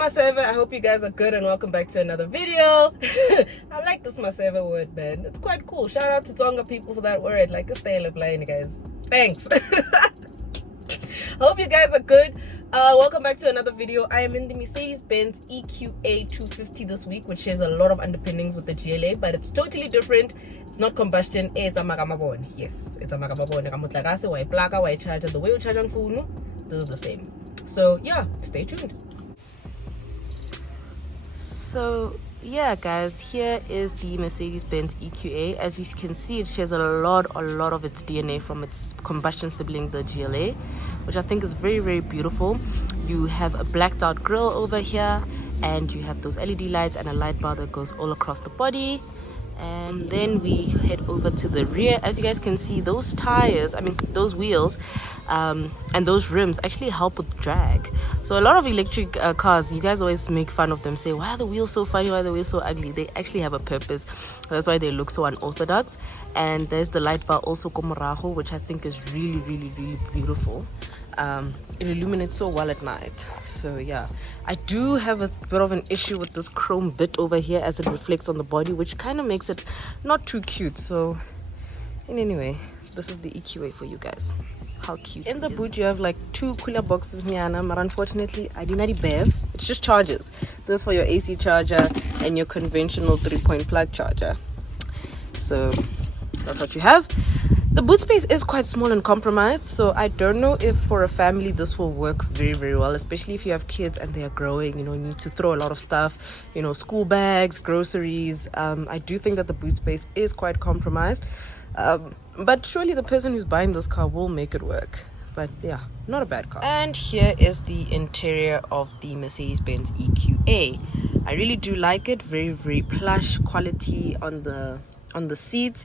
Maseva, I hope you guys are good and welcome back to another video. I like this Maseva word, man. It's quite cool. Shout out to Tonga people for that word. Like, it's style of line, guys. Thanks. Hope you guys are good. Welcome back to another video. I am in the Mercedes Benz EQA 250 this week, which shares a lot of underpinnings with the GLA, but it's totally different. It's not combustion. It's a magamabone. Yes, it's a magamabone. Why plaka, why charger, the way you charge on phone, this is the same. So yeah, stay tuned. So yeah guys, here is the Mercedes Benz EQA. As you can see, it shares a lot of its DNA from its combustion sibling, the GLA, which I think is very beautiful. You have a blacked out grille over here, and you have those LED lights and a light bar that goes all across the body. And then we head over to the rear. As you guys can see, those tires, those wheels and those rims actually help with drag. So a lot of electric cars, you guys always make fun of them, say, why are the wheels so funny, why are the wheels so ugly? They actually have a purpose. That's why they look so unorthodox. And there's the light bar also komoraho, which I think is really beautiful. It illuminates so well at night. So yeah, I do have a bit of an issue with this chrome bit over here as it reflects on the body, which kind of makes it not too cute. So anyway, this is the EQA for you guys. How cute. In the boot you have like two cooler boxes, Miana, but unfortunately I did not bev. It's just chargers. This is for your AC charger and your conventional 3-point plug charger. So that's what you have. The boot space is quite small and compromised, so I don't know if for a family this will work very well, especially if you have kids and they are growing, you need to throw a lot of stuff, school bags, groceries. I do think that the boot space is quite compromised, but surely the person who's buying this car will make it work. But yeah, not a bad car. And here is the interior of the Mercedes Benz EQA. I really do like it. Very plush quality on the seats.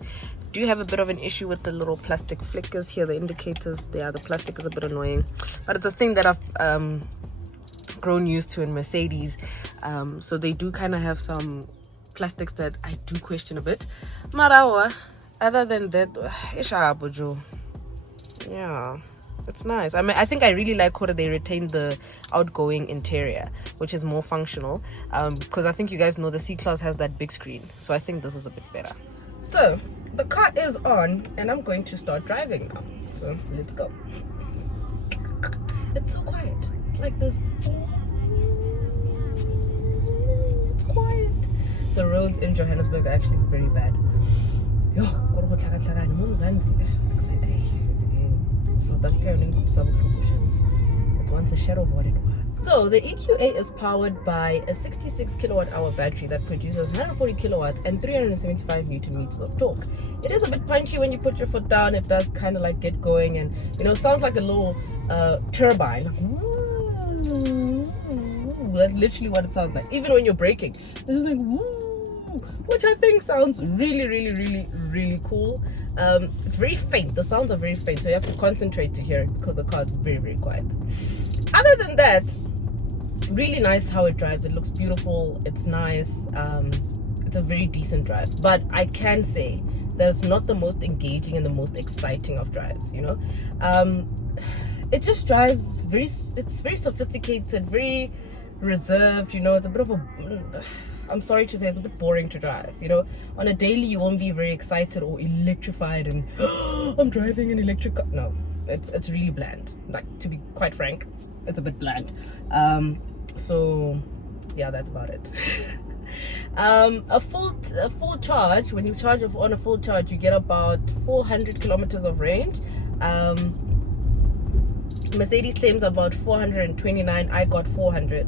Do have a bit of an issue with the little plastic flickers here, the indicators. The plastic is a bit annoying, but it's a thing that I've grown used to in Mercedes. So they do kind of have some plastics that I do question a bit. Marawa, other than that, yeah, it's nice. I think I really like how they retain the outgoing interior, which is more functional, because I think you guys know the C-Class has that big screen, so I think this is a bit better. So the car is on and I'm going to start driving now, so let's go. It's so quiet, like this. It's quiet. The roads in Johannesburg are actually very bad. South Africa, it's once a shadow of what it was. So the EQA is powered by a 66 kilowatt hour battery that produces 140 kilowatts and 375 newton meters of torque. It is a bit punchy when you put your foot down. It does kind of like get going, and sounds like a little turbine. Like, that's literally what it sounds like. Even when you're braking, it's like woo, which I think sounds really cool. It's very faint. The sounds are very faint, so you have to concentrate to hear it because the car is very quiet. Other than that, really nice how it drives. It looks beautiful. It's nice. It's a very decent drive, but I can say that it's not the most engaging and the most exciting of drives. It just drives it's very sophisticated, very reserved. It's a bit of a, I'm sorry to say, it's a bit boring to drive. On a daily you won't be very excited or electrified and I'm driving an electric car. No, it's really bland. Like, to be quite frank, it's a bit bland. So yeah, that's about it. A full charge, when you charge on a full charge, you get about 400 kilometers of range. Mercedes claims about 429. I got 400,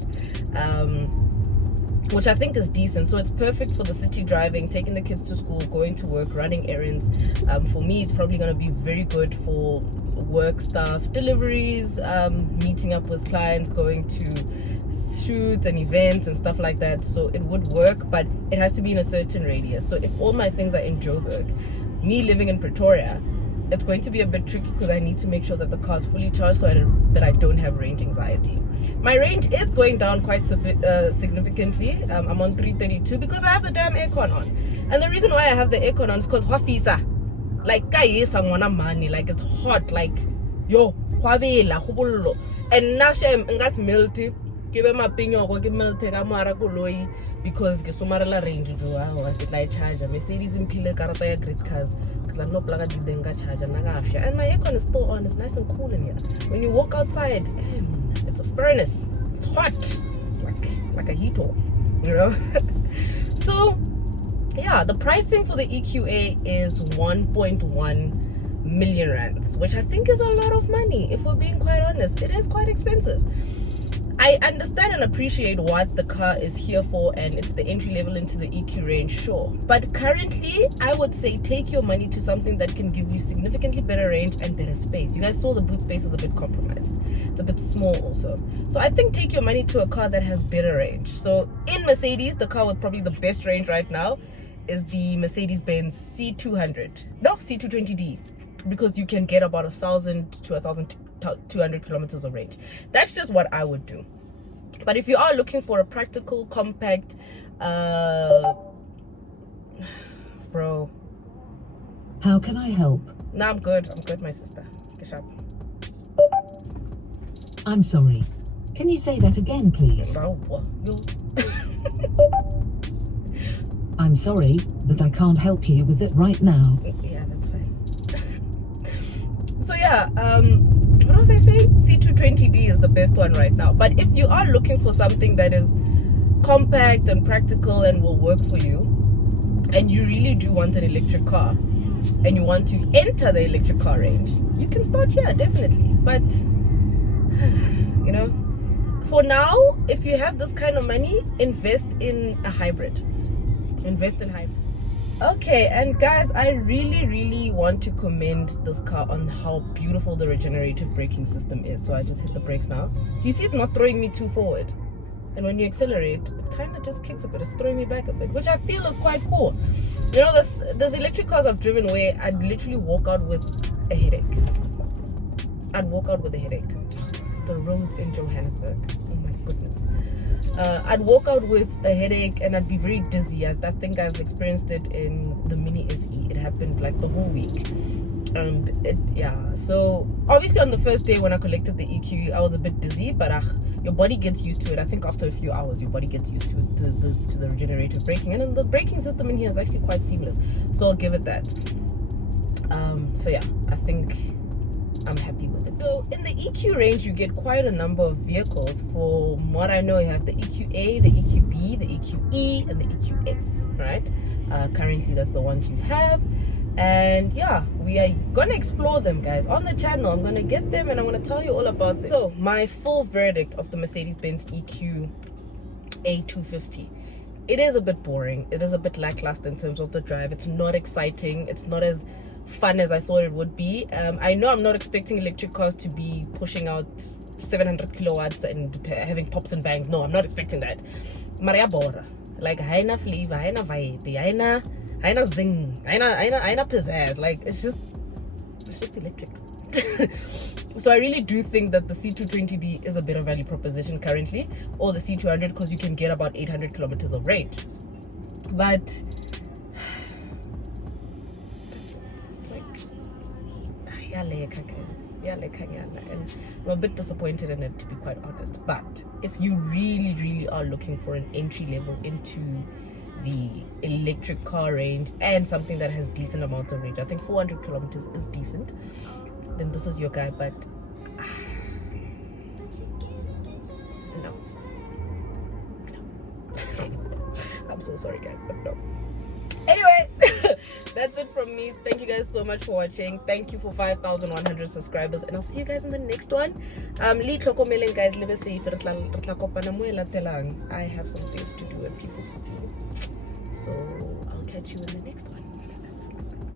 which I think is decent. So it's perfect for the city driving, taking the kids to school, going to work, running errands. For me, it's probably going to be very good for work stuff, deliveries, meeting up with clients, going to shoots and events and stuff like that. So it would work, but it has to be in a certain radius. So if all my things are in Joburg, me living in Pretoria, it's going to be a bit tricky because I need to make sure that the car is fully charged so that I don't have range anxiety. My range is going down quite significantly. I'm on 332 because I have the damn aircon on. And the reason why I have the aircon on is because wafisa. Like, like it's hot, like yo, and now I'm melty. give him a pinyo go give me take a mara koloi because ke somarela range jo wa ke tla charger Mercedes imphile karata ya great cars because I'm not plug di denga charger na gafsha and my aircon is still on. It's nice and cool in here. When you walk outside, it's a furnace. It's hot like a heater, you know. So yeah, the pricing for the EQA is 1.1 million rands, which I think is a lot of money. If we're being quite honest, it is quite expensive. I understand and appreciate what the car is here for, and it's the entry level into the EQ range, sure. But currently, I would say take your money to something that can give you significantly better range and better space. You guys saw the boot space is a bit compromised. It's a bit small also. So I think take your money to a car that has better range. So in Mercedes, the car with probably the best range right now is the Mercedes Benz C220D, because you can get about 1,000 to 1,200 kilometers of range. That's just what I would do. But if you are looking for a practical, compact, bro. How can I help? Nah, I'm good, my sister. Get up. I'm sorry. Can you say that again, please? I'm sorry, but I can't help you with it right now. Yeah, that's fine. So yeah, what was I saying? C220D is the best one right now. But if you are looking for something that is compact and practical and will work for you, and you really do want an electric car, and you want to enter the electric car range, you can start here, definitely. But you know, for now, if you have this kind of money, invest in a hybrid. Invest in hybrid. Okay, and guys, I really want to commend this car on how beautiful the regenerative braking system is. So I just hit the brakes now. Do you see it's not throwing me too forward? And when you accelerate, it kind of just kicks a bit. It's throwing me back a bit, which I feel is quite cool. You know, there's electric cars I've driven where I'd literally walk out with a headache. I'd walk out with a headache. The roads in Johannesburg, oh my goodness. I'd walk out with a headache and I'd be very dizzy. I think I've experienced it in the Mini SE. It happened like the whole week. So obviously on the first day when I collected the EQ, I was a bit dizzy, but your body gets used to it. I think after a few hours, your body gets used to it, to the regenerative braking. And then the braking system in here is actually quite seamless. So I'll give it that. So yeah, I think I'm happy with it. So in the EQ range, you get quite a number of vehicles. For what I know, you have the EQA, the EQB, the EQE, and the EQS, right? Currently, that's the ones you have. And yeah, we are gonna explore them, guys, on the channel. I'm gonna get them and I'm gonna tell you all about them. So my full verdict of the Mercedes Benz EQA 250. It is a bit boring. It is a bit lackluster in terms of the drive. It's not exciting. It's not as fun as I thought it would be. I know I'm not expecting electric cars to be pushing out 700 kilowatts and having pops and bangs. No, I'm not expecting that. Maria Bora, like haina flavor, haina vibe, haina zing, haina pizzazz. Like it's just electric. So I really do think that the C220D is a better value proposition currently, or the C200, because you can get about 800 kilometers of range. But and I'm a bit disappointed in it, to be quite honest. But if you really are looking for an entry level into the electric car range and something that has decent amount of range, I think 400 kilometers is decent, then this is your guy. But no. I'm so sorry, guys, but no. Anyway, that's it from me. Thank you guys so much for watching. Thank you for 5,100 subscribers, and I'll see you guys in the next one. Guys, live safe. I have some things to do and people to see, so I'll catch you in the next one.